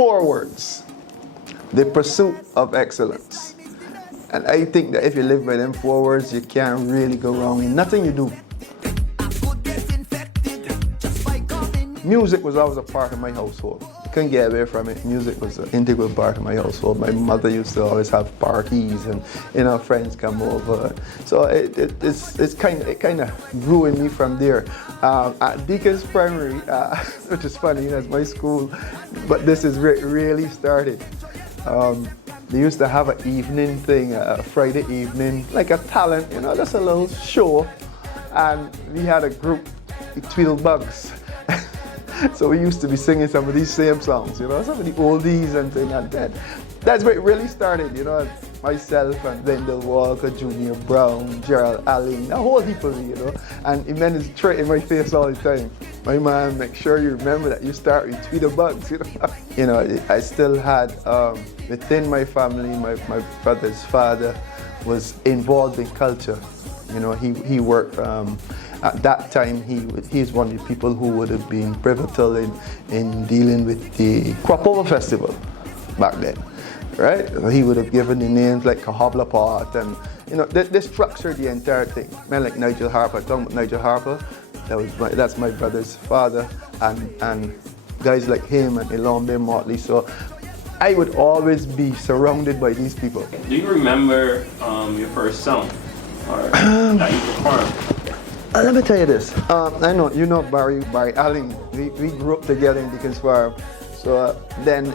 4 words: the pursuit of excellence. And I think that if you live by them 4 words, you can't really go wrong in nothing you do. Music was always a part of my household. Couldn't get away from it. Music was an integral part of my household. My mother used to always have parties, and friends come over. So it kind of grew in me from there. At Deacon's Primary, which is funny, it's my school, but this is really started. They used to have an evening thing, a Friday evening, like a talent, just a little show, and we had a group, the Tweedlebugs. So we used to be singing some of these same songs, some of the oldies and things like that. That's where it really started, myself and Wendell Walker, Junior Brown, Gerald Allen, a whole heap of me, and it meant it's straight in my face all the time. My man, make sure you remember that you start with Tweedlebugs, I still had, within my family, my brother's father was involved in culture. He worked, at that time, he's one of the people who would have been pivotal in dealing with the Crop Over Festival back then, right? He would have given the names like Cohabla Pot, and they structured the entire thing. Men like Nigel Harper, talking about Nigel Harper, that's my brother's father, and guys like him and Ilombe Motley. So I would always be surrounded by these people. Do you remember your first song or that you performed? Let me tell you this. I know Barry Allen. We grew up together in Deacon's Farm. So then,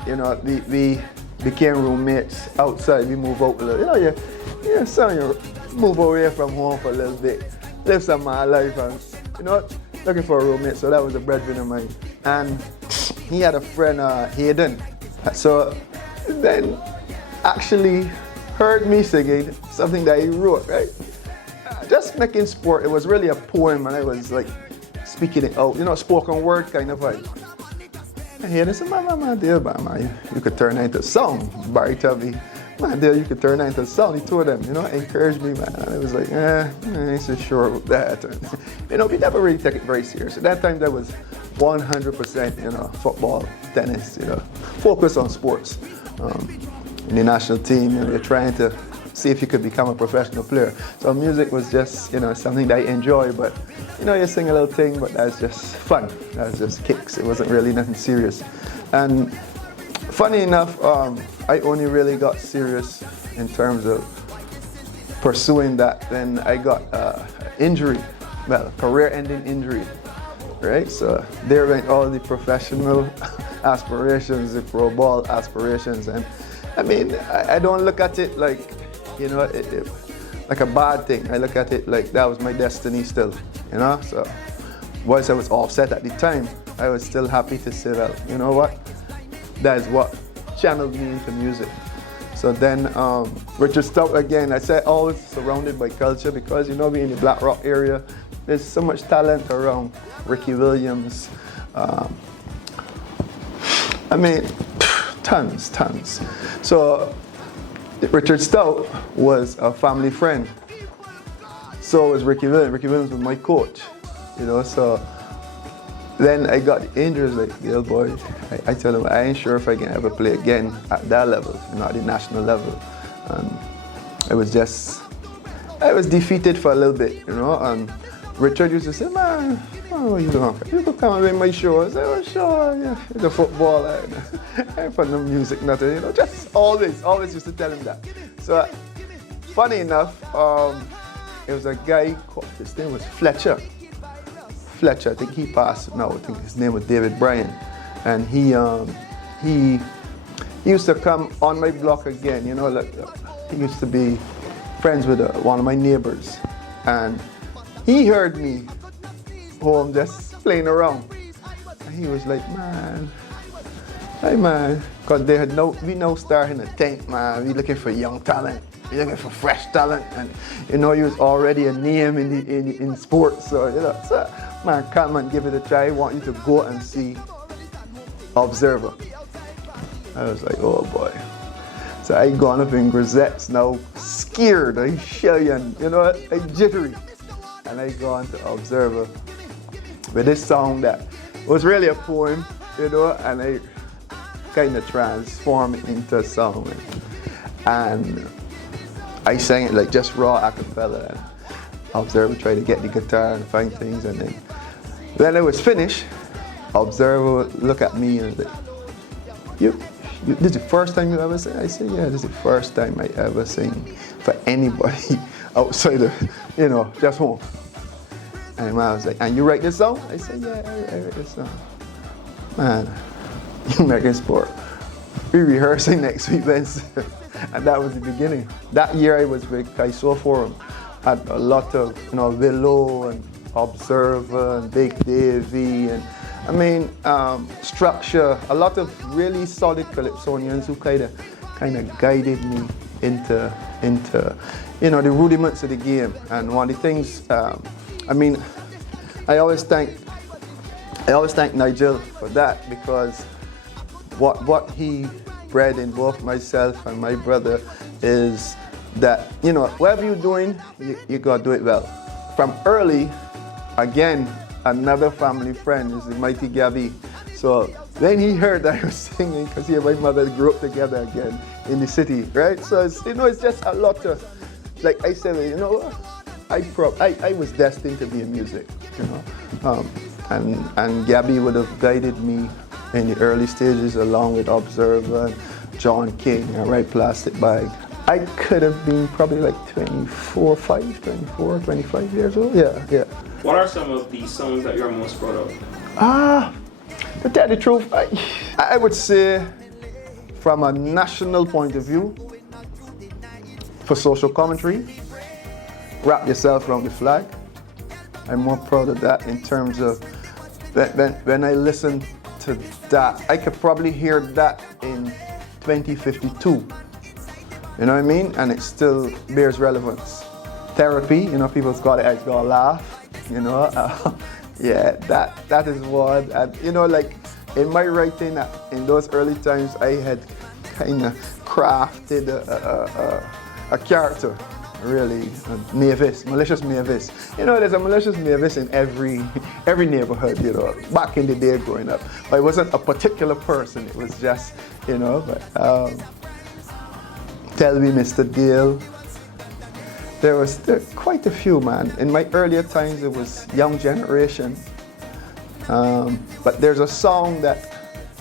we became roommates outside. We moved out a little. Son, you move away from home for a little bit, live some of my life, and looking for a roommate. So that was a breadwinner of mine. And he had a friend, Hayden. So then, actually heard me singing something that he wrote, right? Just making sport. It was really a poem, and I was like speaking it out, spoken word kind of vibe. And he said, man, dear, man, you could turn that into a song. Barry told me, man, dear, you could turn that into a song. He told them, encouraged me, man. And I was like, I ain't so sure about that. And, we never really took it very serious. At that time, that was 100%, football, tennis, focus on sports. In the national team, you're trying to see if you could become a professional player. So music was just, something that I enjoy, but, you sing a little thing, but that's just fun. That's just kicks. It wasn't really nothing serious. And funny enough, I only really got serious in terms of pursuing that when I got injury, career-ending injury, right? So there went all the professional aspirations, the pro ball aspirations, and I mean, I don't look at it like, like a bad thing. I look at it like that was my destiny still, So once I was offset at the time, I was still happy to say, well, you know what? That is what channeled me into music. So then, Richard Stout again, I said always surrounded by culture because, we in the Black Rock area, there's so much talent around. Ricky Williams, tons. So Richard Stout was a family friend. So was Ricky Williams. Ricky Williams was my coach, so then I got the injuries like, little boy, I told him I ain't sure if I can ever play again at that level, at the national level. And I was defeated for a little bit, and Richard used to say, man, you could come and my show. I said, oh, sure, yeah, it's a football. I ain't for no music, nothing, just always used to tell him that. So, funny enough, it was a guy, his name was Fletcher. I think he passed now. I think his name was David Bryan. And he used to come on my block again, he used to be friends with one of my neighbors. And he heard me home just playing around. And he was like, man, hey man, because we now starting to think, man, we looking for young talent. We looking for fresh talent. And he was already a name in sports. So, so, man, come and give it a try. I want you to go and see Observer. I was like, oh boy. So I gone up in Grisette's now, scared, I show you, I jittery. And I gone to Observer with this song that was really a poem, and kind of transform it into a song. And I sang it like just raw a cappella, and Observer tried to get the guitar and find things, and then when it was finished, Observer would look at me and like, this is the first time you ever sing? I said, yeah, this is the first time I ever sing for anybody outside of, just home. And I was like, and you write this song? I said, yeah, I write this song. Man, American Sport. We rehearsing next week, Wednesday. And that was the beginning. That year I was with Kaiso Forum. Had a lot of, Willow and Observer and Big Davy and Structure, a lot of really solid Calypsonians who kind of guided me into the rudiments of the game. And one of the things, I always thank Nigel for that, because what he bred in both myself and my brother is that, whatever you're doing, you gotta do it well. From early, again, another family friend is the mighty Gabby. So when he heard that I was singing, because he and my mother grew up together again in the city, right? So it's just a lot of, like I said, I was destined to be in music, and Gabby would have guided me in the early stages along with Observer and John King and Right Plastic Bag. I could have been probably like 24, 25 years old. Yeah. What are some of the songs that you're most proud of? To tell the truth, I would say from a national point of view, for social commentary, Wrap Yourself Around the Flag. I'm more proud of that in terms of when I listen to that, I could probably hear that in 2052. You know what I mean? And it still bears relevance. Therapy, people's gotta laugh, yeah, that is one. And like in my writing, in those early times, I had kind of crafted a character, really, malicious Mavis. There's a malicious Mavis in every neighborhood, back in the day growing up. But it wasn't a particular person, it was just, Tell Me Mr. Deal. There were quite a few, man. In my earlier times, it was Young Generation. But there's a song that,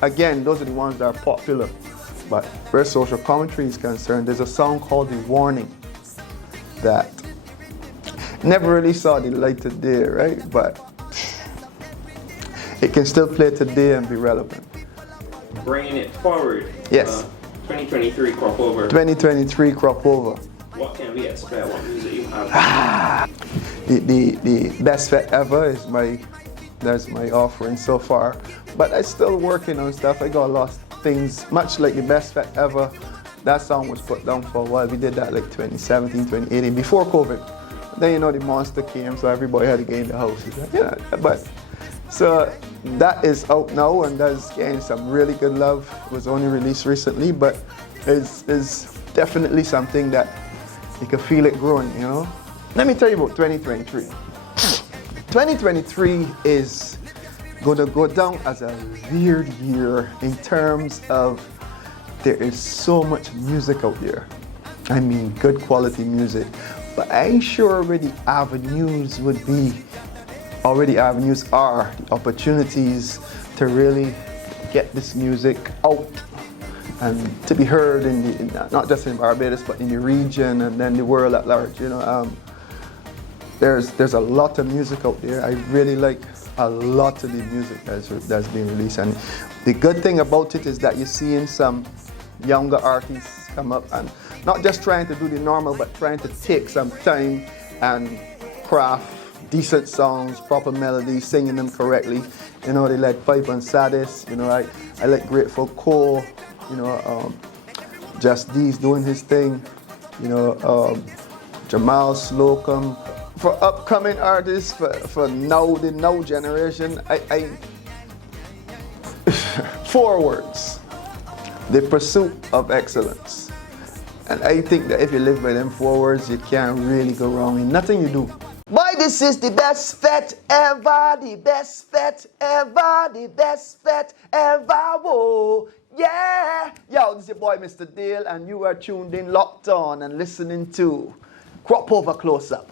again, those are the ones that are popular. But where social commentary is concerned, there's a song called The Warning that never really saw the light of day, right? But it can still play today and be relevant. Bringing it forward. Yes. 2023 crop over. 2023 crop over. What can we expect? What music you have? The best fet ever that's my offering so far. But I'm still working on stuff. I got a lot of things, much like the best fet ever. That song was put down for a while. We did that like 2017, 2018, before COVID. Then the monster came, so everybody had to get in the house. But so that is out now, and that's getting some really good love. It was only released recently, but is definitely something that you can feel it growing, Let me tell you about 2023. 2023 is going to go down as a weird year in terms of there is so much music out there. Good quality music. But I ain't sure where the avenues would be. Already avenues are the opportunities to really get this music out and to be heard not just in Barbados, but in the region and then the world at large. There's a lot of music out there. I really like a lot of the music that's being released, and the good thing about it is that you're seeing some younger artists come up and not just trying to do the normal, but trying to take some time and craft decent songs, proper melodies, singing them correctly. They like Pipe and Sadis. I like Grateful Core. Just D's doing his thing. Jamal Slocum. For upcoming artists, for the now generation, I 4 words: the pursuit of excellence. And I think that if you live by them 4 words, you can't really go wrong in nothing you do. Boy, this is the best fet ever, the best fet ever, the best fet ever, whoa. Yeah! Yo, this is your boy Mr. Dale, and you are tuned in, locked on, and listening to Crop Over Close Up.